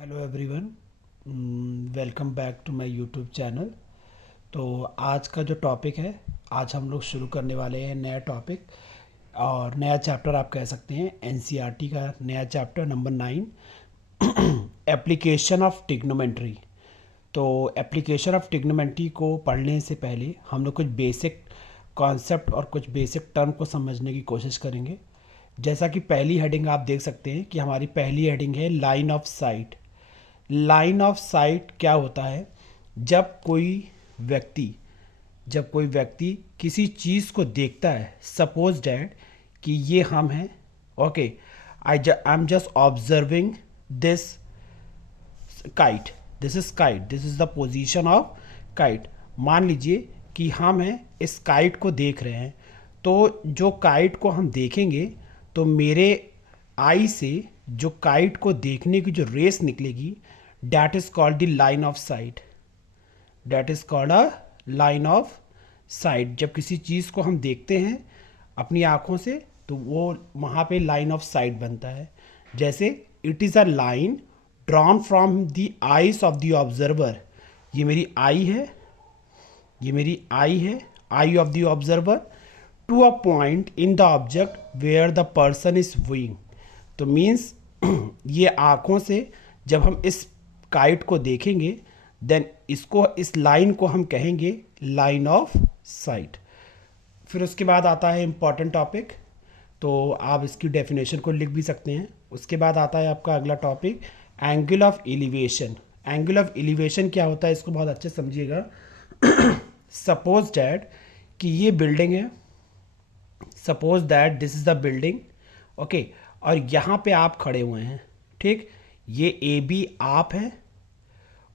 Hello everyone, welcome back to my YouTube channel. तो आज का जो टॉपिक है, आज हम लोग शुरू करने वाले हैं नया टॉपिक और नया चैप्टर आप कह सकते हैं। एनसीईआरटी का नया chapter number 9, application of trigonometry. तो एप्लीकेशन ऑफ ट्रिग्नोमेट्री को पढ़ने से पहले हम लोग कुछ बेसिक कॉन्सेप्ट और कुछ बेसिक टर्म को समझने की कोशिश करेंगे। जैसा कि पहली हेडिंग आप देख सकते हैं कि हमारी पहली हेडिंग है line of site. Line of site क्या होता है? व्यक्ति जब कोई व्यक्ति किसी चीज़ को देखता है, सपोज डैट कि ये हम हैं, okay, I am just observing this kite, this is kite, this is the position of kite. मान लीजिए कि हम हैं, इस काइट को देख रहे हैं। तो जो काइट को हम देखेंगे तो मेरे आई से जो काइट को देखने की जो रेस निकलेगी, that is called the line of sight, that is called a line of sight। जब किसी चीज़ को हम देखते हैं अपनी आँखों से तो वो वहाँ पे लाइन ऑफ साइट बनता है। जैसे it is a line drawn from the eyes of the observer. ये मेरी आई है, ये मेरी आई है, eye of the observer, to a point in the object where the person is viewing. तो मीन्स ये आँखों से जब हम इस काइट को देखेंगे देन इस लाइन को हम कहेंगे लाइन ऑफ साइट। फिर उसके बाद आता है इम्पॉर्टेंट टॉपिक, तो आप इसकी डेफिनेशन को लिख भी सकते हैं। उसके बाद आता है आपका अगला topic, angle of elevation. Angle of elevation क्या होता है, इसको बहुत अच्छे से समझिएगा। सपोज डैट कि ये बिल्डिंग है, suppose that this is the building, okay, और यहाँ पे आप खड़े हुए हैं, ठीक। ये ए बी आप है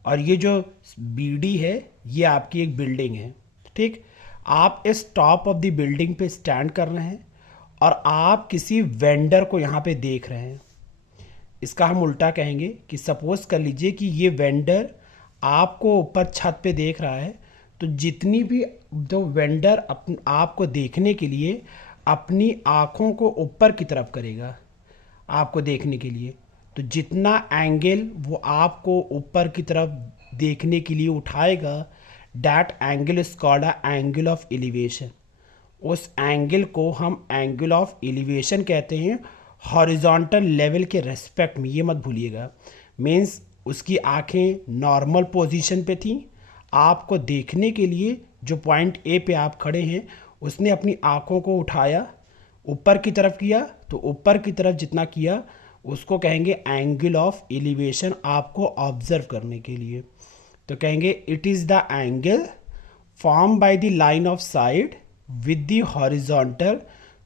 और ये जो बी डी है ये आपकी एक बिल्डिंग है, ठीक। आप इस टॉप ऑफ द बिल्डिंग पे स्टैंड कर रहे हैं और आप किसी वेंडर को यहाँ पे देख रहे हैं। इसका हम उल्टा कहेंगे कि सपोज कर लीजिए कि ये वेंडर आपको ऊपर छत पे देख रहा है, तो जितनी भी जो वेंडर आपको देखने के लिए अपनी आँखों को ऊपर की तरफ करेगा आपको देखने के लिए, तो जितना एंगल वो आपको ऊपर की तरफ देखने के लिए उठाएगा, that angle is called a angle of elevation. उस एंगल को हम एंगल ऑफ एलिवेशन कहते हैं, हॉरिजॉन्टल लेवल के रेस्पेक्ट में, ये मत भूलिएगा। मीन्स उसकी आंखें नॉर्मल पोजीशन पे थी, आपको देखने के लिए जो पॉइंट ए पे आप खड़े हैं उसने अपनी आंखों को उठाया, ऊपर की तरफ किया, तो ऊपर की तरफ जितना किया उसको कहेंगे एंगल ऑफ एलिवेशन, आपको ऑब्जर्व करने के लिए। तो कहेंगे it is the angle form by the line of site with the horizontal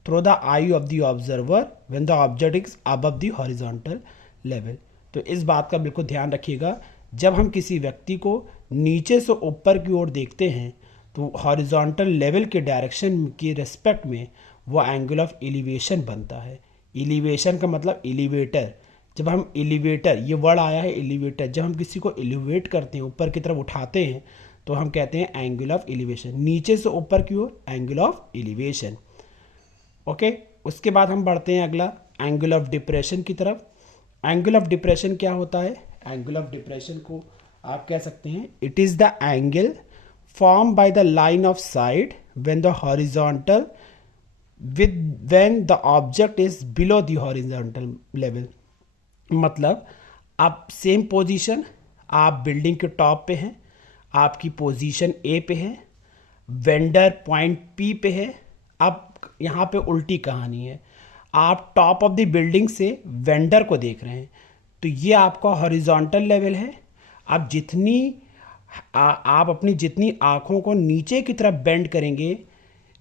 through the I of the observer when the object is above the horizontal level. तो इस बात का बिल्कुल ध्यान रखिएगा, जब हम किसी व्यक्ति को नीचे से ऊपर की ओर देखते हैं तो हॉरिजॉन्टल लेवल के डायरेक्शन की रिस्पेक्ट में वो एंगल ऑफ एलिवेशन बनता है। एलिवेशन का मतलब एलिवेटर। जब हम एलिवेटर, ये वर्ड आया है एलिवेटर, जब हम किसी को एलिवेट करते हैं, ऊपर की तरफ उठाते हैं, तो हम कहते हैं एंगल ऑफ एलिवेशन। नीचे से ऊपर की ओर एंगल ऑफ एलिवेशन, ओके। उसके बाद हम बढ़ते हैं अगला एंगल ऑफ डिप्रेशन की तरफ। एंगल ऑफ डिप्रेशन क्या होता है? एंगल ऑफ डिप्रेशन को आप कह सकते हैं it is the angle form by the line of site when the horizontal when the object is below the horizontal level। मतलब आप सेम पोजीशन, आप बिल्डिंग के टॉप पे हैं, आपकी पोजीशन ए पे है, वेंडर पॉइंट पी पे है। अब यहाँ पे उल्टी कहानी है, आप टॉप ऑफ द बिल्डिंग से वेंडर को देख रहे हैं, तो ये आपका हॉरिजॉन्टल लेवल है। आप आप अपनी जितनी आँखों को नीचे की तरफ बेंड करेंगे,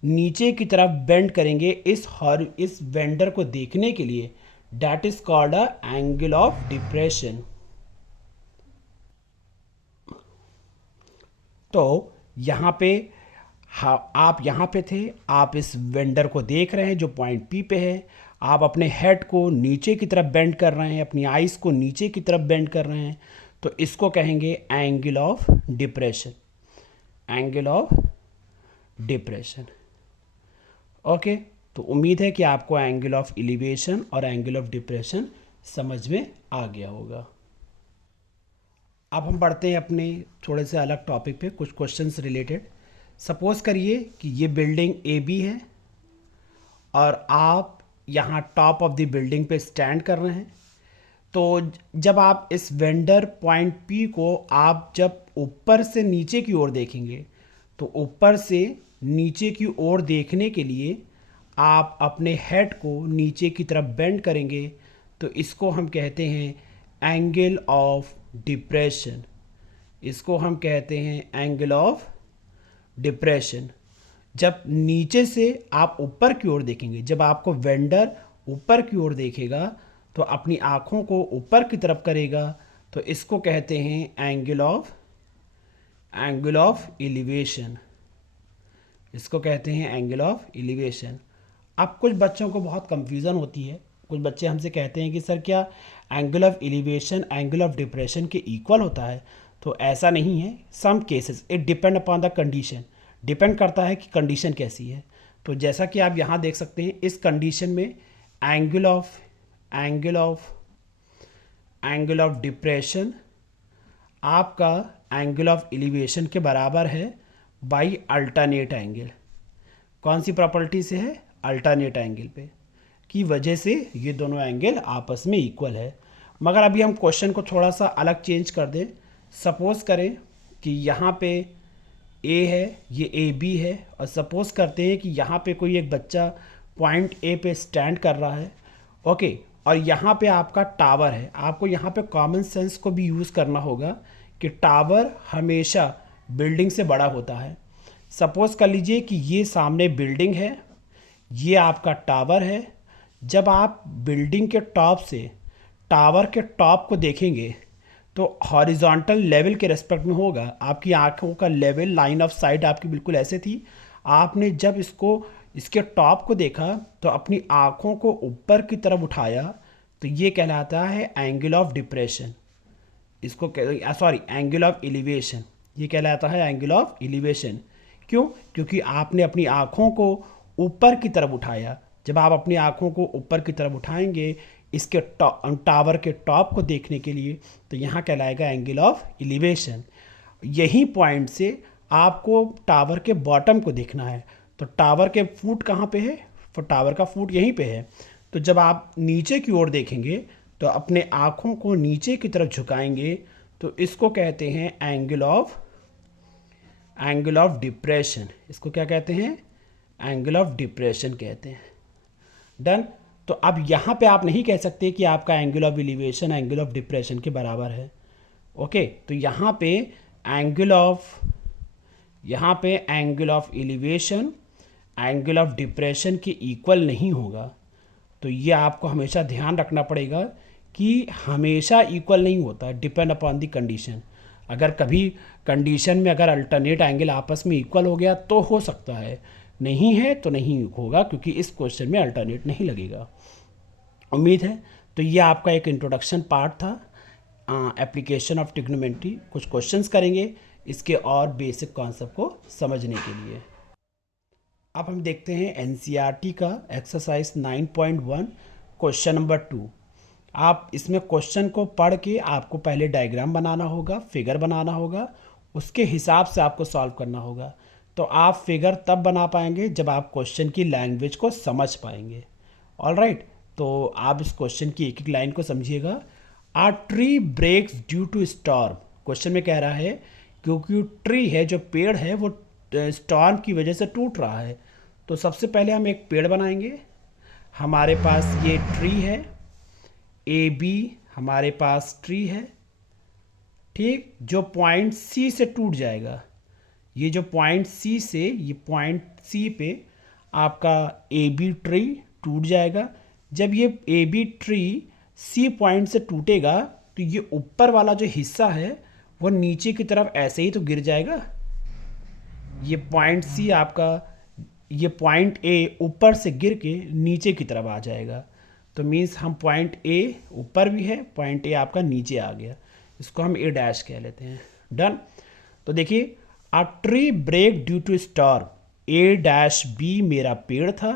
नीचे की तरफ बेंड करेंगे इस वेंडर को देखने के लिए, that is called a angle of depression. तो यहाँ पे आप यहाँ पे थे, आप इस वेंडर को देख रहे हैं जो पॉइंट पी पे है, आप अपने हेड को नीचे की तरफ बेंड कर रहे हैं, अपनी आइज को नीचे की तरफ बेंड कर रहे हैं, तो इसको कहेंगे angle of depression, angle of depression, okay. तो उम्मीद है कि आपको एंगल ऑफ एलिवेशन और एंगल ऑफ डिप्रेशन समझ में आ गया होगा। अब हम बढ़ते हैं अपने थोड़े से अलग टॉपिक पे, कुछ क्वेश्चंस रिलेटेड। सपोज करिए कि ये बिल्डिंग ए बी है और आप यहाँ टॉप ऑफ द बिल्डिंग पे स्टैंड कर रहे हैं। तो जब आप इस वेंडर पॉइंट पी को आप जब ऊपर से नीचे की ओर देखेंगे, तो ऊपर से नीचे की ओर देखने के लिए आप अपने हेड को नीचे की तरफ बेंड करेंगे। तो इसको हम कहते हैं एंगल ऑफ डिप्रेशन। इसको हम कहते हैं एंगल ऑफ डिप्रेशन। जब नीचे से आप ऊपर की ओर देखेंगे, जब आपको वेंडर ऊपर की ओर देखेगा तो अपनी आँखों को ऊपर की तरफ करेगा, तो इसको कहते हैं एंगल ऑफ एलिवेशन। इसको कहते हैं एंगल ऑफ एलिवेशन। अब कुछ बच्चों को बहुत कंफ्यूजन होती है। कुछ बच्चे हमसे कहते हैं कि सर क्या angle of elevation angle of depression के इक्वल होता है? तो ऐसा नहीं है। Some cases it depend upon the condition, depend करता है कि कंडीशन कैसी है। तो जैसा कि आप यहाँ देख सकते हैं, इस कंडीशन में एंगल ऑफ डिप्रेशन आपका एंगल ऑफ एलिवेशन के बराबर है बाई अल्टरनेट एंगल। कौन सी प्रॉपर्टी से है? अल्टरनेट एंगल पे की वजह से ये दोनों एंगल आपस में इक्वल है। मगर अभी हम क्वेश्चन को थोड़ा सा अलग चेंज कर दें। सपोज़ करें कि यहाँ पे ए है, ये ए बी है, और सपोज़ करते हैं कि यहाँ पे कोई एक बच्चा पॉइंट ए पे स्टैंड कर रहा है, ओके, और यहाँ पे आपका टावर है। आपको यहाँ पे कॉमन सेंस को भी यूज़ करना होगा कि टावर हमेशा बिल्डिंग से बड़ा होता है। सपोज़ कर लीजिए कि ये सामने बिल्डिंग है, ये आपका टावर है। जब आप बिल्डिंग के टॉप से टावर के टॉप को देखेंगे तो हॉरिजॉन्टल लेवल के रेस्पेक्ट में होगा। आपकी आंखों का लेवल, लाइन ऑफ साइट आपकी बिल्कुल ऐसे थी। आपने जब इसके टॉप को देखा तो अपनी आंखों को ऊपर की तरफ उठाया, तो ये कहलाता है एंगल ऑफ डिप्रेशन। इसको सॉरी, एंगल ऑफ एलिवेशन। ये कहलाता है एंगल ऑफ एलिवेशन। क्यों? क्योंकि आपने अपनी आँखों को ऊपर की तरफ उठाया। जब आप अपनी आँखों को ऊपर की तरफ उठाएंगे इसके टावर के टॉप को देखने के लिए, तो यहाँ कहलाएगा एंगल ऑफ एलिवेशन। यही पॉइंट से आपको टावर के बॉटम को देखना है। तो टावर के फुट कहाँ पे है? तो टावर का फुट यहीं पे है। तो जब आप नीचे की ओर देखेंगे तो अपने आँखों को नीचे की तरफ झुकाएंगे, तो इसको कहते हैं एंगल ऑफ डिप्रेशन। इसको क्या कहते हैं? एंगल ऑफ डिप्रेशन कहते हैं। डन। तो अब यहाँ पे आप नहीं कह सकते कि आपका angle of elevation angle of depression के बराबर है। ओके, तो यहाँ पे angle of elevation angle of depression के इक्वल नहीं होगा। तो ये आपको हमेशा ध्यान रखना पड़ेगा कि हमेशा इक्वल नहीं होता, डिपेंड अपॉन द कंडीशन। अगर कभी कंडीशन में अगर अल्टरनेट एंगल आपस में इक्वल हो गया तो हो सकता है, नहीं है तो नहीं होगा, क्योंकि इस क्वेश्चन में अल्टरनेट नहीं लगेगा। उम्मीद है। तो ये आपका एक इंट्रोडक्शन पार्ट था एप्लीकेशन ऑफ ट्रिग्नोमेट्री। कुछ क्वेश्चंस करेंगे इसके और बेसिक कॉन्सेप्ट को समझने के लिए। अब हम देखते हैं एनसीईआरटी का एक्सरसाइज 9.1 क्वेश्चन नंबर 2। आप इसमें क्वेश्चन को पढ़ के आपको पहले डायग्राम बनाना होगा, फिगर बनाना होगा, उसके हिसाब से आपको सॉल्व करना होगा। तो आप फिगर तब बना पाएंगे जब आप क्वेश्चन की लैंग्वेज को समझ पाएंगे। ऑलराइट, तो आप इस क्वेश्चन की एक एक लाइन को समझिएगा। A tree breaks due to storm. Question में कह रहा है क्योंकि ट्री है, जो पेड़ है, वो स्टॉर्म की वजह से टूट रहा है। तो सबसे पहले हम एक पेड़ बनाएंगे। हमारे पास ये ट्री है, ए बी हमारे पास ट्री है, ठीक, जो पॉइंट सी से टूट जाएगा। ये जो पॉइंट सी से ये पॉइंट सी पे आपका ए बी ट्री टूट जाएगा। जब ये A B tree C point से टूटेगा तो ये ऊपर वाला जो हिस्सा है वो नीचे की तरफ ऐसे ही तो गिर जाएगा। ये पॉइंट सी आपका, ये पॉइंट ए ऊपर से गिर के नीचे की तरफ आ जाएगा। तो मीन्स हम पॉइंट ए ऊपर भी है, पॉइंट ए आपका नीचे आ गया। इसको हम ए डैश कह लेते हैं। डन। तो देखिए, a tree break due to storm. A dash B मेरा पेड़ था,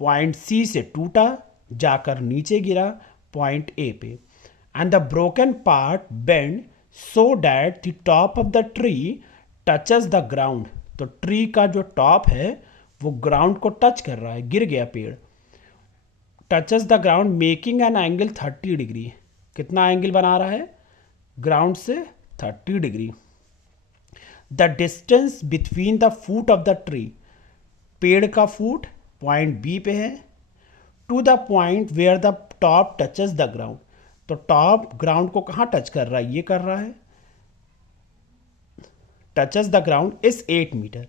पॉइंट सी से टूटा, जाकर नीचे गिरा पॉइंट ए पे, and the broken part bend so that the top of the tree touches the ground. तो ट्री का जो टॉप है वो ग्राउंड को टच कर रहा है, गिर गया पेड़। Touches the ground making an angle 30 degree. कितना एंगल बना रहा है ग्राउंड से? 30 degree. The distance between the foot of the tree, पेड़ का फूट पॉइंट बी पे है, to the point where the top touches the ground. तो टॉप ग्राउंड को कहाँ टच कर रहा है? ये कर रहा है, touches the ground is 8 metre.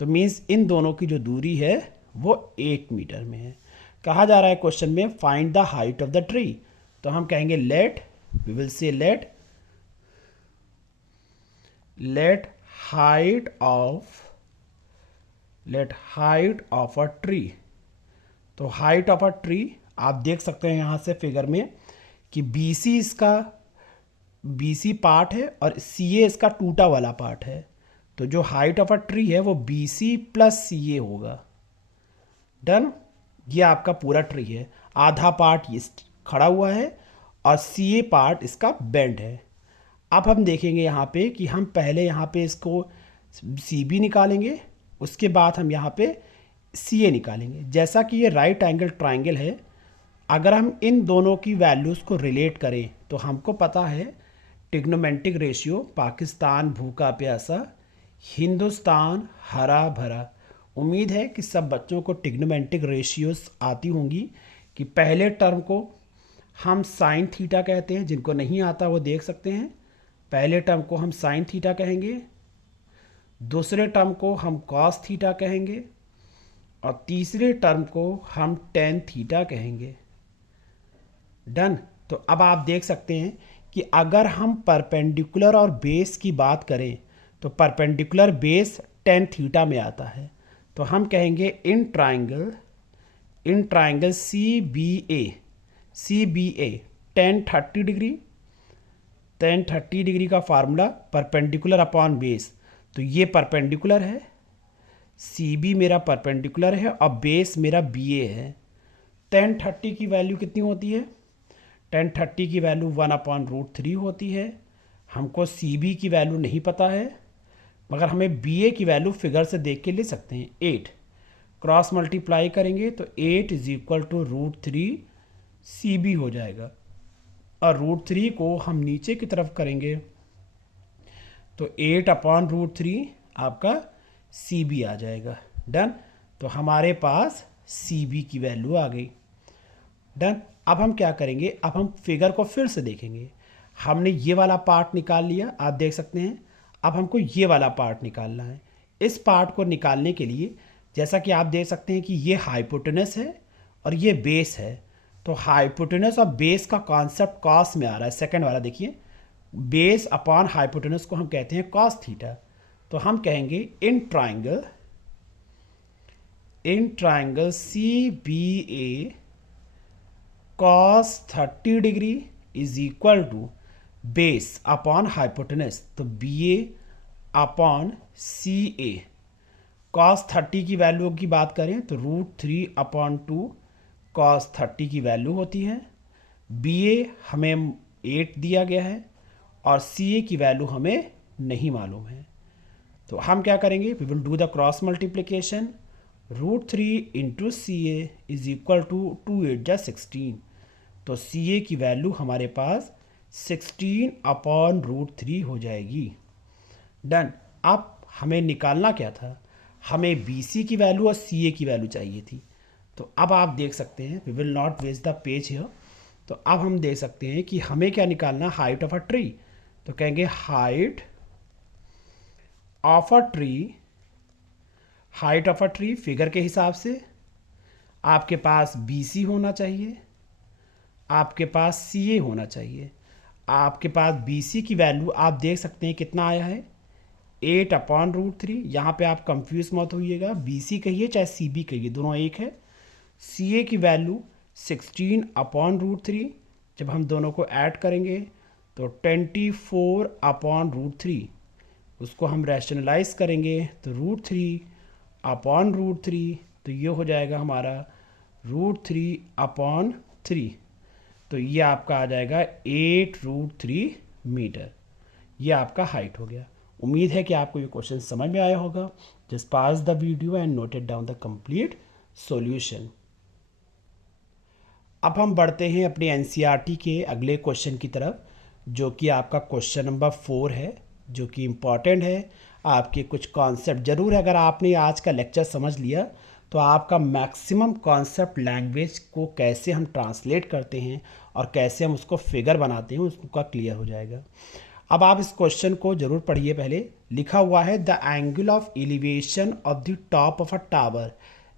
तो मीन्स इन दोनों की जो दूरी है वो 8 मीटर में है। कहा जा रहा है क्वेश्चन में find the height of the tree. तो हम कहेंगे let, we will say let height of a tree. तो हाइट ऑफ अ ट्री आप देख सकते हैं यहाँ से फिगर में कि BC इसका BC पार्ट है और CA इसका टूटा वाला पार्ट है। तो जो हाइट ऑफ अ ट्री है वो BC प्लस CA होगा। डन। ये आपका पूरा ट्री है, आधा पार्ट ये खड़ा हुआ है और CA पार्ट इसका बेंड है। अब हम देखेंगे यहाँ पे कि हम पहले यहाँ पे इसको CB निकालेंगे, उसके बाद हम यहाँ पे CA निकालेंगे। जैसा कि ये राइट एंगल ट्राइंगल है, अगर हम इन दोनों की वैल्यूज़ को रिलेट करें तो हमको पता है ट्रिग्नोमेट्रिक रेशियो, पाकिस्तान भूखा प्यासा, हिंदुस्तान हरा भरा। उम्मीद है कि सब बच्चों को ट्रिग्नोमेट्रिक रेशियोज आती होंगी कि पहले टर्म को हम साइन थीटा कहते हैं, जिनको नहीं आता वो देख सकते हैं। पहले टर्म को हम साइन थीटा कहेंगे, दूसरे टर्म को हम कॉस थीटा कहेंगे और तीसरे टर्म को हम टेन थीटा कहेंगे। डन। तो अब आप देख सकते हैं कि अगर हम परपेंडिकुलर और बेस की बात करें तो परपेंडिकुलर बेस टेन थीटा में आता है। तो हम कहेंगे in triangle C B A tan 30 degree का फार्मूला परपेंडिकुलर अपॉन बेस। तो ये परपेंडिकुलर है, CB मेरा परपेंडिकुलर है और बेस मेरा BA है। टेन 30 की वैल्यू कितनी होती है? टेन 30 की वैल्यू 1/√3 होती है। हमको CB की वैल्यू नहीं पता है, मगर हमें BA की वैल्यू फिगर से देख के ले सकते हैं। 8 क्रॉस मल्टीप्लाई करेंगे तो 8 = √3 CB हो जाएगा और √3 को हम नीचे की तरफ करेंगे तो 8/√3 आपका CB आ जाएगा। डन। तो हमारे पास CB की वैल्यू आ गई। डन। अब हम क्या करेंगे? अब हम फिगर को फिर से देखेंगे। हमने ये वाला पार्ट निकाल लिया, आप देख सकते हैं। अब हमको ये वाला पार्ट निकालना है। इस पार्ट को निकालने के लिए जैसा कि आप देख सकते हैं कि ये हाइपोटेनस है और ये बेस है। तो हाइपोटेनस और बेस का कॉन्सेप्ट कॉस में आ रहा है। सेकंड वाला देखिए, बेस अपॉन हाइपोटेनस को हम कहते हैं कॉस थीटा। तो हम कहेंगे in triangle CBA cos 30 degree is equal to base upon hypotenuse. तो BA अपॉन CA। cos 30 की वैल्यू की बात करें तो √3/2 cos 30 की वैल्यू होती है। BA हमें 8 दिया गया है और CA की वैल्यू हमें नहीं मालूम है। तो हम क्या करेंगे? We will do the cross multiplication. √3 × CA is equal to 2 8 16। तो CA की वैल्यू हमारे पास 16/√3 हो जाएगी। डन। अब हमें निकालना क्या था? हमें BC की वैल्यू और CA की वैल्यू चाहिए थी। तो अब आप देख सकते हैं, we will not waste the page here. तो अब हम देख सकते हैं कि हमें क्या निकालना? Height of a tree. तो कहेंगे height of a tree figure के हिसाब से आपके पास BC होना चाहिए, आपके पास CA होना चाहिए। आपके पास BC की वैल्यू आप देख सकते हैं कितना आया है? 8/√3। यहाँ पे आप कंफ्यूज मत होइएगा, BC कहिए चाहे CB कहिए, दोनों एक है। CA की वैल्यू 16/√3। जब हम दोनों को ऐड करेंगे तो 24/√3। उसको हम रैशनलाइज करेंगे तो √3/√3। तो ये हो जाएगा हमारा √3/3। तो ये आपका आ जाएगा 8√3 मीटर। ये आपका हाइट हो गया। उम्मीद है कि आपको ये क्वेश्चन समझ में आया होगा। Just pass the video and noted down the complete solution. अब हम बढ़ते हैं अपने एनसीईआरटी के अगले क्वेश्चन की तरफ, जो कि आपका क्वेश्चन नंबर 4 है, जो कि इम्पॉर्टेंट है। आपके कुछ कॉन्सेप्ट ज़रूर है, अगर आपने आज का लेक्चर समझ लिया तो आपका मैक्सिमम कॉन्सेप्ट लैंग्वेज को कैसे हम ट्रांसलेट करते हैं और कैसे हम उसको फिगर बनाते हैं उसका क्लियर हो जाएगा। अब आप इस क्वेश्चन को ज़रूर पढ़िए। पहले लिखा हुआ है the angle of elevation of the top of a tower.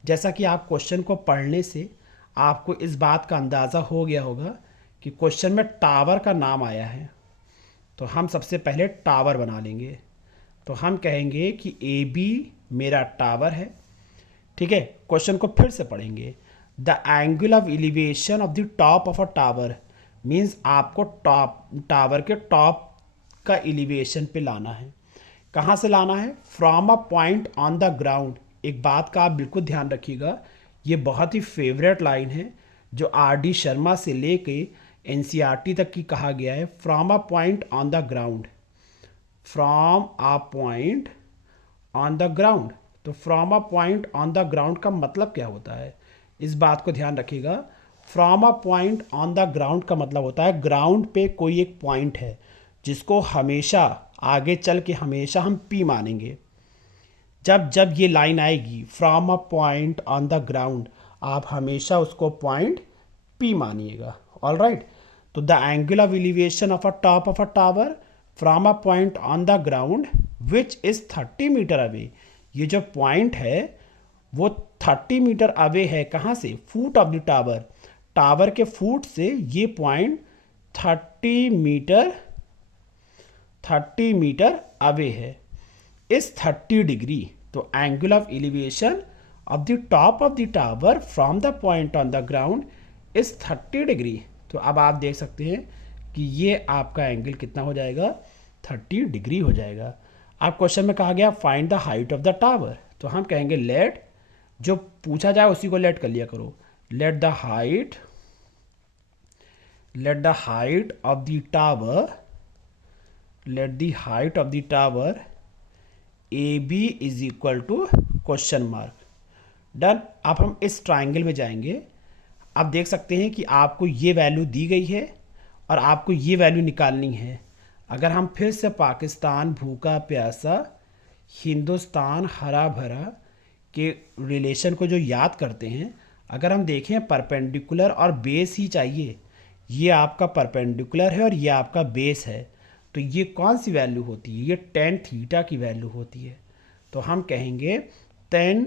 जैसा कि आप क्वेश्चन को पढ़ने से आपको इस बात का अंदाज़ा हो गया होगा कि क्वेश्चन में टावर का नाम आया है, तो हम सबसे पहले टावर बना लेंगे। तो हम कहेंगे कि ए बी मेरा टावर है। ठीक है, क्वेश्चन को फिर से पढ़ेंगे। The angle of elevation of the top of a tower means आपको टावर के टॉप का एलिवेशन पे लाना है। कहाँ से लाना है? From a point on the ground. एक बात का आप बिल्कुल ध्यान रखिएगा, ये बहुत ही फेवरेट लाइन है जो आर डी शर्मा से लेके एनसीईआरटी तक की कहा गया है। From a point on the ground, from a point on the ground. तो from a point on the ground का मतलब क्या होता है, इस बात को ध्यान रखिएगा। From a point on the ground का मतलब होता है ग्राउंड पे कोई एक पॉइंट है जिसको हमेशा आगे चल के हमेशा हम पी मानेंगे। जब जब ये लाइन आएगी from a point on the ground, आप हमेशा उसको पॉइंट पी मानिएगा। All right. तो the angle of elevation of a top of a tower from a point on the ground which is 30 metre away. ये जो point है वो 30 metre away है। कहाँ से? Foot of the tower. Tower के फुट से ये पॉइंट 30 मीटर अवे है। इस 30 डिग्री, तो angle of elevation of the top of the tower from the point on the ground is 30 degree. तो अब आप देख सकते हैं कि ये आपका एंगल कितना हो जाएगा? 30 डिग्री हो जाएगा। अब क्वेश्चन में कहा गया find the height of the tower, तो हम कहेंगे लेट, जो पूछा जाए उसी को लेट कर लिया करो। Let the height of the tower, let the height of the tower A B is equal to question mark. Done. अब हम इस ट्राइंगल में जाएंगे। आप देख सकते हैं कि आपको ये वैल्यू दी गई है और आपको ये वैल्यू निकालनी है। अगर हम फिर से पाकिस्तान भूखा प्यासा, हिंदुस्तान हरा भरा के रिलेशन को जो याद करते हैं, अगर हम देखें परपेंडिकुलर और बेस ही चाहिए। ये आपका परपेंडिकुलर है और ये आपका बेस है, तो ये कौन सी वैल्यू होती है? ये tan थीटा की वैल्यू होती है। तो हम कहेंगे tan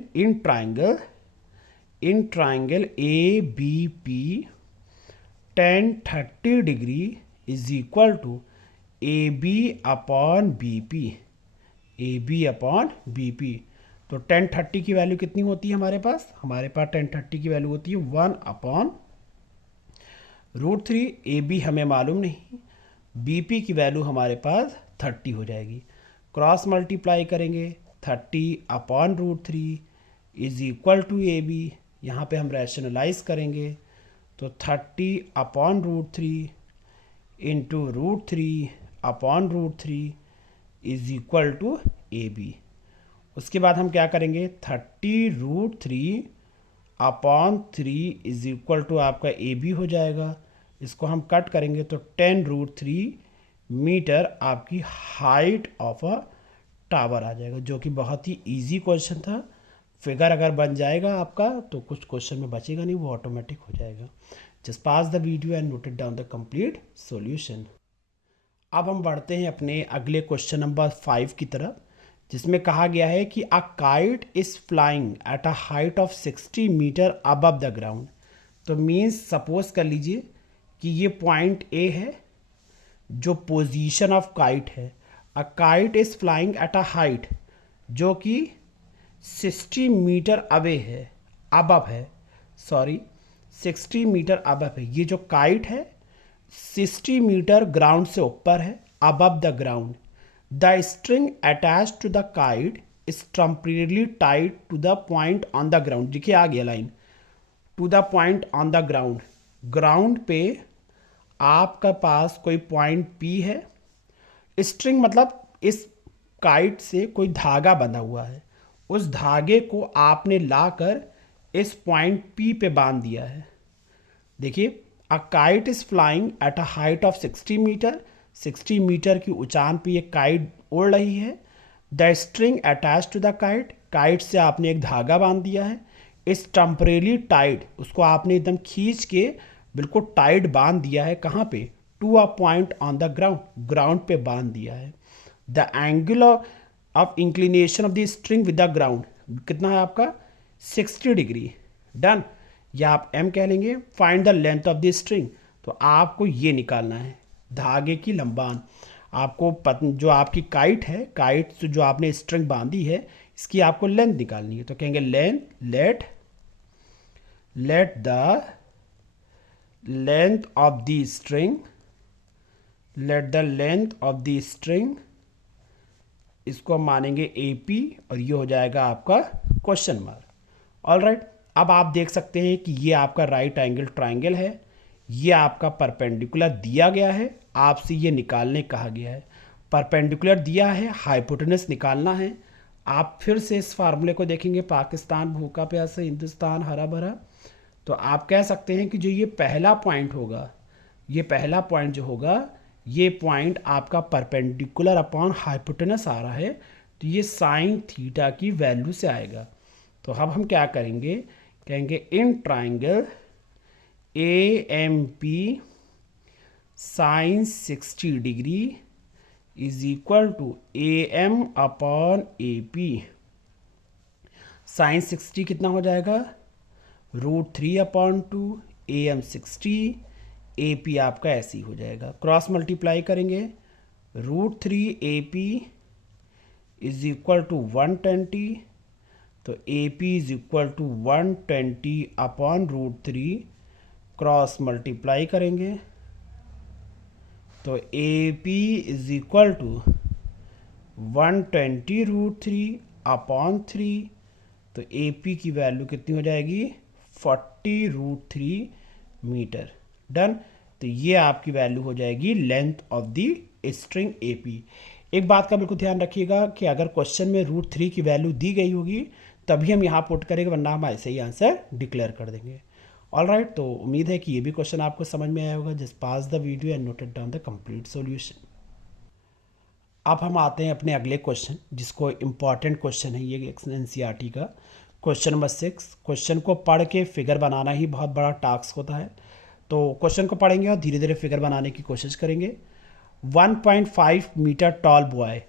in triangle A B P tan 30 degree is equal to A B upon B P, A B upon B P. तो tan 30 की वैल्यू कितनी होती है हमारे पास? हमारे पास tan 30 की वैल्यू होती है 1/√3। ए बी हमें मालूम नहीं, बी पी की वैल्यू हमारे पास 30 हो जाएगी। क्रॉस मल्टीप्लाई करेंगे, 30/√3 is equal to A B. यहाँ पर हम रैशनलाइज करेंगे तो 30/√3 into √3/√3 is equal to A B. उसके बाद हम क्या करेंगे? 30√3/3 इज इक्वल टू आपका ए बी हो जाएगा। इसको हम कट करेंगे तो 10√3 मीटर आपकी हाइट ऑफ अ टावर आ जाएगा, जो कि बहुत ही इजी क्वेश्चन था। फिगर अगर बन जाएगा आपका तो कुछ क्वेश्चन में बचेगा नहीं, वो ऑटोमेटिक हो जाएगा। Just pass the video and noted down the complete solution. अब हम बढ़ते हैं अपने अगले क्वेश्चन नंबर 5 की तरफ, जिसमें कहा गया है कि a kite is flying at a height of 60 metre above the ground. तो मीन्स सपोज कर लीजिए कि ये पॉइंट ए है जो पोजीशन ऑफ काइट है। अ kite is flying at a height जो कि 60 मीटर अवे है, अबव है, सॉरी 60 मीटर अबव है। ये जो काइट है 60 मीटर ग्राउंड से ऊपर है, above the ground. The string attach to the kite is temporarily tied to the point on the ground. देखिए आ गया line, to the point on the ground. Ground पे आपका पास कोई पॉइंट पी है, स्ट्रिंग मतलब इस काइट से कोई धागा बंधा हुआ है, उस धागे को आपने लाकर इस पॉइंट पी पे बांध दिया है। देखिए, a kite is flying at a height of 60 metre, 60 metre की ऊंचाई पे ये काइट उड़ रही है। The string attach to the kite, kite से आपने एक धागा बांध दिया है। इस टेम्परेली टाइट, उसको आपने एकदम खींच के बिल्कुल टाइट बांध दिया है। कहाँ पे? To a point on the ground, ground पे बांध दिया है। The angle of inclination of the string with the ground कितना है आपका? 60 डिग्री। डन। या आप एम कह लेंगे। Find the length of the string, तो आपको ये निकालना है धागे की लंबाई। आपको जो आपकी काइट है, काइट से जो आपने स्ट्रिंग बांधी है, इसकी आपको लेंथ निकालनी है। तो कहेंगे let the length of the string, let the length of the string, इसको हम मानेंगे AP, और ये हो जाएगा आपका क्वेश्चन मार्क। ऑलराइट, अब आप देख सकते हैं कि ये आपका राइट एंगल ट्राइंगल है, ये आपका परपेंडिकुलर दिया गया है, आपसे ये निकालने कहा गया है। परपेंडिकुलर दिया है, हाइपोटेनस निकालना है। आप फिर से इस फार्मूले को देखेंगे, पाकिस्तान भूखा प्यासा हिंदुस्तान हरा भरा। तो आप कह सकते हैं कि जो ये पहला पॉइंट होगा, ये पहला पॉइंट जो होगा, ये पॉइंट आपका परपेंडिकुलर अपॉन हाइपोटेनस आ रहा है, तो ये साइन थीटा की वैल्यू से आएगा। तो अब हम क्या करेंगे, कहेंगे in triangle AMP sine 60 degree is equal to AM upon AP। Sine 60 कितना हो जाएगा? √3 अपॉन 2, AM 60, AP आपका ऐसे ही हो जाएगा। क्रॉस मल्टीप्लाई करेंगे, √3 AP इज इक्वल टू 120, तो AP is equal to 120 upon √3, cross multiply करेंगे तो AP is equal to 120 √3 upon 3, तो AP की वैल्यू कितनी हो जाएगी? 40 √3 मीटर। डन। तो ये आपकी वैल्यू हो जाएगी length of the string AP। एक बात का बिल्कुल ध्यान रखिएगा कि अगर क्वेश्चन में √3 की वैल्यू दी गई होगी तभी हम यहाँ पुट करेंगे, वरना हम ऐसे ही आंसर डिक्लेयर कर देंगे। ऑलराइट, तो उम्मीद है कि ये भी क्वेश्चन आपको समझ में आया होगा। Just pass the video and noted down the complete solution. अब हम आते हैं अपने अगले क्वेश्चन, जिसको इम्पॉर्टेंट क्वेश्चन है ये NCERT का। Question number 6। क्वेश्चन को पढ़ के फिगर बनाना ही बहुत बड़ा टास्क होता है, तो क्वेश्चन को पढ़ेंगे और धीरे धीरे फिगर बनाने की कोशिश करेंगे। 1.5 मीटर टॉल बॉय,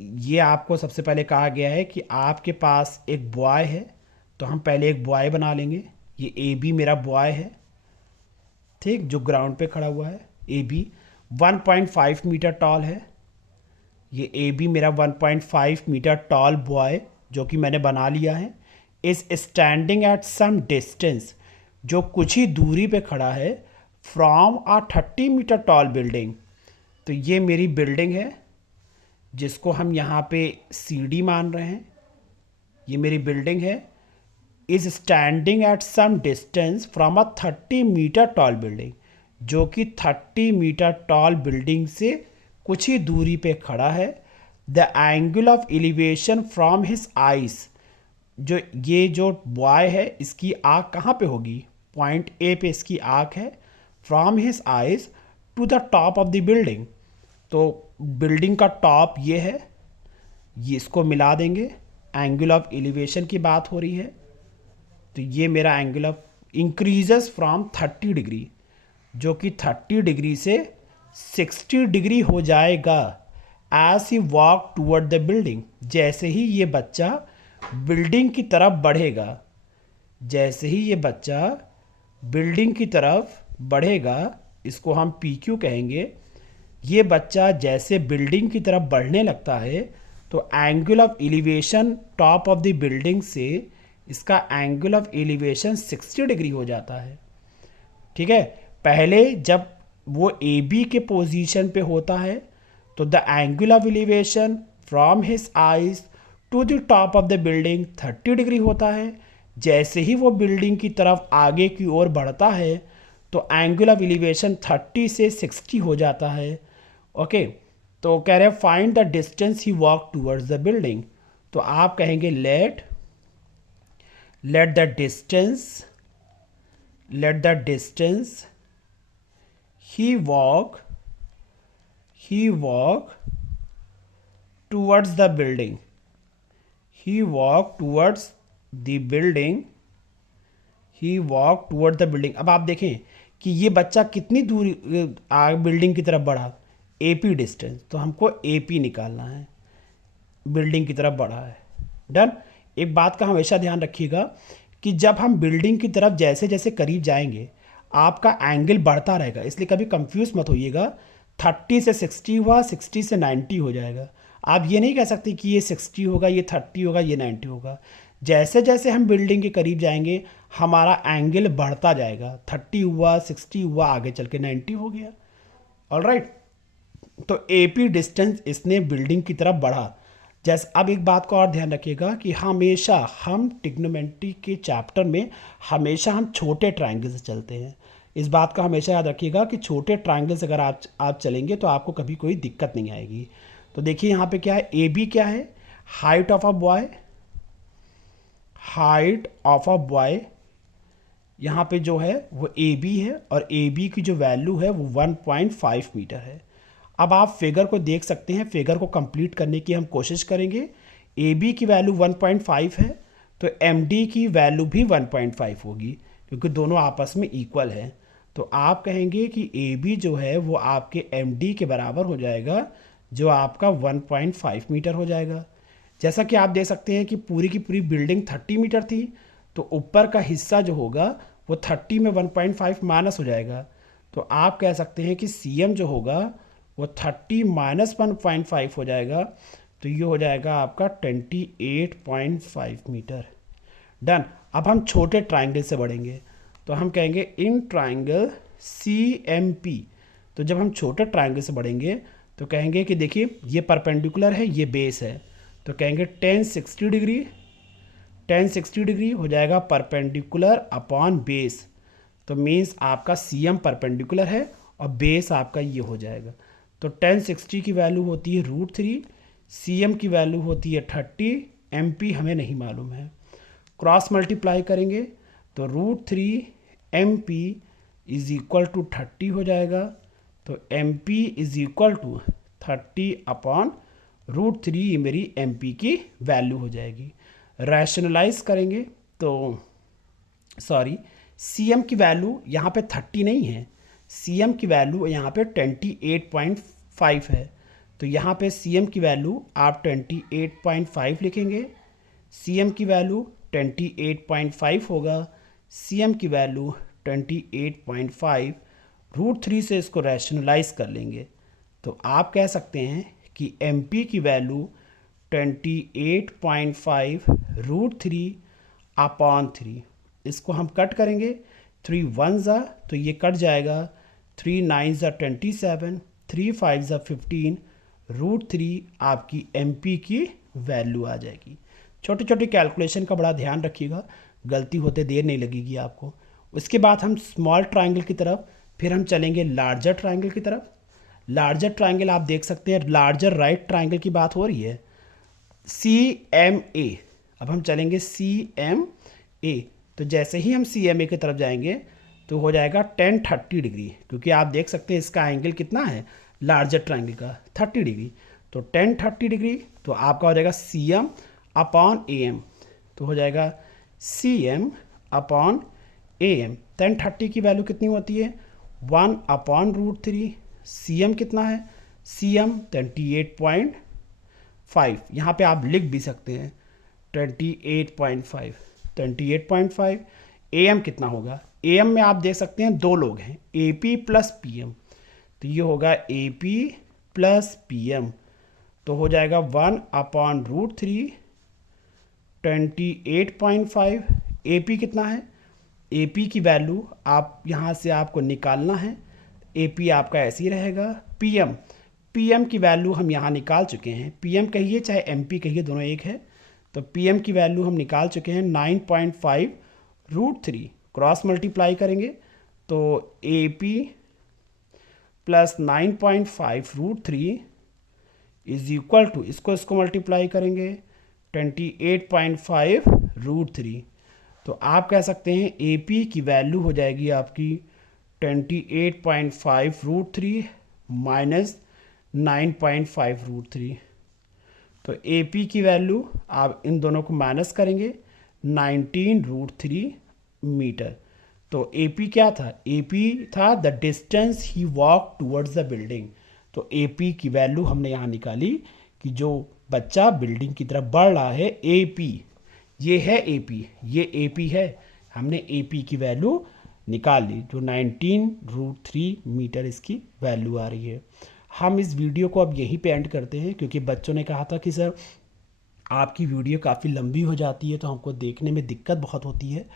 ये आपको सबसे पहले कहा गया है कि आपके पास एक बॉय है, तो हम पहले एक बॉय बना लेंगे। ये AB मेरा बॉय है, ठीक, जो ग्राउंड पे खड़ा हुआ है। AB 1.5 मीटर टॉल है। ये AB मेरा 1.5 मीटर टॉल बॉय जो कि मैंने बना लिया है, is standing at some distance, जो कुछ ही दूरी पे खड़ा है, from a 30 metre tall building. तो ये मेरी बिल्डिंग है जिसको हम यहाँ पे CD मान रहे हैं। ये मेरी बिल्डिंग है, is standing at some distance from a 30 metre tall building, जो कि 30 मीटर टॉल बिल्डिंग से कुछ ही दूरी पे खड़ा है। The angle of elevation from his eyes, जो ये जो बॉय है इसकी आँख कहाँ पे होगी? पॉइंट A पे इसकी आँख है। From his eyes to the top of the building, तो बिल्डिंग का टॉप ये है, ये इसको मिला देंगे। एंगल ऑफ एलिवेशन की बात हो रही है, तो ये मेरा angle of increases from 30 degree, जो कि 30 डिग्री से 60 डिग्री हो जाएगा as he walk toward the building. जैसे ही ये बच्चा बिल्डिंग की तरफ बढ़ेगा, जैसे ही ये बच्चा बिल्डिंग की तरफ बढ़ेगा, इसको हम PQ कहेंगे। ये बच्चा जैसे बिल्डिंग की तरफ बढ़ने लगता है तो angle of elevation top of the building से इसका एंगल ऑफ एलिवेशन 60 डिग्री हो जाता है। ठीक है, पहले जब वो AB के पोजीशन पे होता है तो the angle of elevation from his eyes to the top of the building 30 degree होता है। जैसे ही वो बिल्डिंग की तरफ आगे की ओर बढ़ता है तो एंगल ऑफ एलिवेशन 30 से 60 हो जाता है। ओके, तो कह रहे हैं find the distance he walk towards the building. तो आप कहेंगे let the distance he walk towards the building, he walk towards the building, he walk toward the building. अब आप देखें कि ये बच्चा कितनी दूर बिल्डिंग की तरफ बढ़ा, एपी डिस्टेंस, तो हमको एपी निकालना है, बिल्डिंग की तरफ बढ़ा है। डन। एक बात का हमेशा ध्यान रखिएगा कि जब हम बिल्डिंग की तरफ जैसे जैसे करीब जाएंगे आपका एंगल बढ़ता रहेगा, इसलिए कभी कंफ्यूज मत होइएगा। 30 से 60 हुआ, 60 से 90 हो जाएगा। आप ये नहीं कह सकते कि ये 60 होगा, ये 30 होगा, ये 90 होगा। जैसे जैसे हम बिल्डिंग के करीब जाएंगे हमारा एंगल बढ़ता जाएगा, 30 हुआ, 60 हुआ, आगे चल के 90 हो गया। ऑलराइट, तो एपी डिस्टेंस इसने बिल्डिंग की तरफ बढ़ा। जैसे अब एक बात को और ध्यान रखिएगा कि हमेशा हम ट्रिग्नोमेट्री के चैप्टर में हमेशा हम छोटे ट्रायंगल से चलते हैं। इस बात का हमेशा याद रखिएगा कि छोटे ट्रायंगल से अगर आप चलेंगे तो आपको कभी कोई दिक्कत नहीं आएगी। तो देखिए यहाँ पे क्या है, ए बी क्या है, हाइट ऑफ अ बॉय, यहाँ पे जो है वो ए बी है और ए बी की जो वैल्यू है वो 1.5 मीटर है। अब आप फिगर को देख सकते हैं, फिगर को कंप्लीट करने की हम कोशिश करेंगे। ए बी की वैल्यू 1.5 है तो एम डी की वैल्यू भी 1.5 होगी क्योंकि दोनों आपस में इक्वल है। तो आप कहेंगे कि ए बी जो है वो आपके एम डी के बराबर हो जाएगा जो आपका 1.5 मीटर हो जाएगा। जैसा कि आप देख सकते हैं कि पूरी की पूरी बिल्डिंग 30 मीटर थी तो ऊपर का हिस्सा जो होगा वो 30 में 1.5 माइनस हो जाएगा। तो आप कह सकते हैं कि सी एम जो होगा वो 30 माइनस 1.5 हो जाएगा, तो ये हो जाएगा आपका 28.5 मीटर। डन। अब हम छोटे ट्राइंगल से बढ़ेंगे तो हम कहेंगे in triangle C M P. तो जब हम छोटे ट्राइंगल से बढ़ेंगे तो कहेंगे कि देखिए ये परपेंडिकुलर है, ये बेस है, तो कहेंगे 1060 डिग्री हो जाएगा परपेंडिकुलर अपॉन बेस। तो मीन्स आपका सी एम परपेंडिकुलर है और बेस आपका ये हो जाएगा। तो 1060 की वैल्यू होती है √3, सी एम की वैल्यू होती है 30, एम पी हमें नहीं मालूम है। क्रॉस मल्टीप्लाई करेंगे तो √3 M P is equal to 30 हो जाएगा। तो M P is equal to 30 upon √3, ये मेरी एम पी की वैल्यू हो जाएगी। रैशनलाइज करेंगे तो सॉरी, सी एम की वैल्यू यहाँ पे 30 नहीं है, सी एम की वैल्यू यहाँ पे 28.5 है। तो यहाँ पे सी एम की वैल्यू आप 28.5 लिखेंगे, सी एम की वैल्यू 28.5 होगा, सी एम की वैल्यू 28.5, √3 से इसको रैशनलाइज कर लेंगे तो आप कह सकते हैं कि एम पी की वैल्यू 28.5 √3 अपॉन 3। इसको हम कट करेंगे, 3 1 ज़ा तो ये कट जाएगा, 3 9 ज़ा 27, 3 5 ज़ा 15, √3 आपकी एम पी की वैल्यू आ जाएगी। छोटी छोटी कैलकुलेशन का बड़ा ध्यान रखिएगा, गलती होते देर नहीं लगेगी आपको। उसके बाद हम स्मॉल ट्राइंगल की तरफ, फिर हम चलेंगे लार्जर ट्राइंगल की तरफ। लार्जर ट्राइंगल आप देख सकते हैं, लार्जर राइट ट्राइंगल की बात हो रही है, सी एम ए। अब हम चलेंगे सी एम ए, तो जैसे ही हम सी एम ए की तरफ जाएंगे तो हो जाएगा 1030 डिग्री, क्योंकि आप देख सकते हैं इसका एंगल कितना है लार्जर ट्राइंगल का 30 डिग्री। तो 1030 डिग्री तो आपका हो जाएगा C M upon A M, तो हो जाएगा C M upon A M. 1030 की वैल्यू कितनी होती है 1 अपॉन √3, सी एम कितना है, सी एम 28.5, यहाँ पे आप लिख भी सकते हैं 28.5, 28.5। ए एम कितना होगा, ए एम में आप देख सकते हैं दो लोग हैं, A P plus P M, तो ये होगा A P plus P M, तो हो जाएगा 1 अपॉन √3, 28.5। ए पी कितना है, ए पी की वैल्यू आप यहाँ से आपको निकालना है, ए पी आपका ऐसे ही रहेगा। पी एम, पी एम की वैल्यू हम यहाँ निकाल चुके हैं, पी एम कहिए चाहे एम पी कहिए दोनों एक है, तो पी एम की वैल्यू हम निकाल चुके हैं 9.5 √3, क्रॉस मल्टीप्लाई करेंगे तो A P plus 9.5√3 is equal to, इसको मल्टीप्लाई करेंगे 28.5√3। तो आप कह सकते हैं ए पी की वैल्यू हो जाएगी आपकी 28.5√3 माइनस 9.5√3। तो ए पी की वैल्यू आप इन दोनों को माइनस करेंगे 19√3 मीटर। तो ए पी क्या था? ए पी था the distance he walk towards the building. तो ए पी की वैल्यू हमने यहाँ निकाली कि जो बच्चा बिल्डिंग की तरफ बढ़ रहा है, ए पी, ये है ए पी, ये ए पी है। हमने ए पी की वैल्यू निकाल ली जो 19√3 मीटर इसकी वैल्यू आ रही है। हम इस वीडियो को अब यहीं पे एंड करते हैं क्योंकि बच्चों ने कहा था कि सर आपकी वीडियो काफ़ी लंबी हो जाती है तो हमको देखने में दिक्कत बहुत होती है,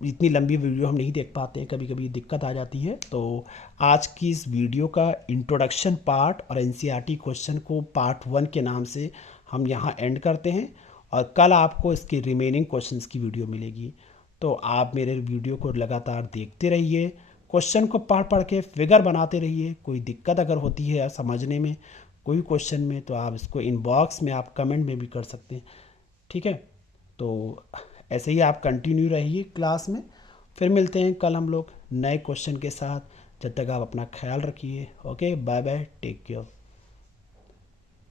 इतनी लंबी वीडियो हम नहीं देख पाते हैं, कभी कभी दिक्कत आ जाती है। तो आज की इस वीडियो का इंट्रोडक्शन पार्ट और एनसीईआरटी क्वेश्चन को पार्ट 1 के नाम से हम यहाँ एंड करते हैं और कल आपको इसके रिमेनिंग क्वेश्चंस की वीडियो मिलेगी। तो आप मेरे वीडियो को लगातार देखते रहिए, क्वेश्चन को पढ़ पढ़ के फिगर बनाते रहिए। कोई दिक्कत अगर होती है या समझने में कोई क्वेश्चन में तो आप इसको इनबॉक्स में आप कमेंट में भी कर सकते हैं, ठीक है। तो ऐसे ही आप कंटिन्यू रहिए क्लास में, फिर मिलते हैं कल हम लोग नए क्वेश्चन के साथ। जब तक आप अपना ख्याल रखिए। Okay, bye bye, take care.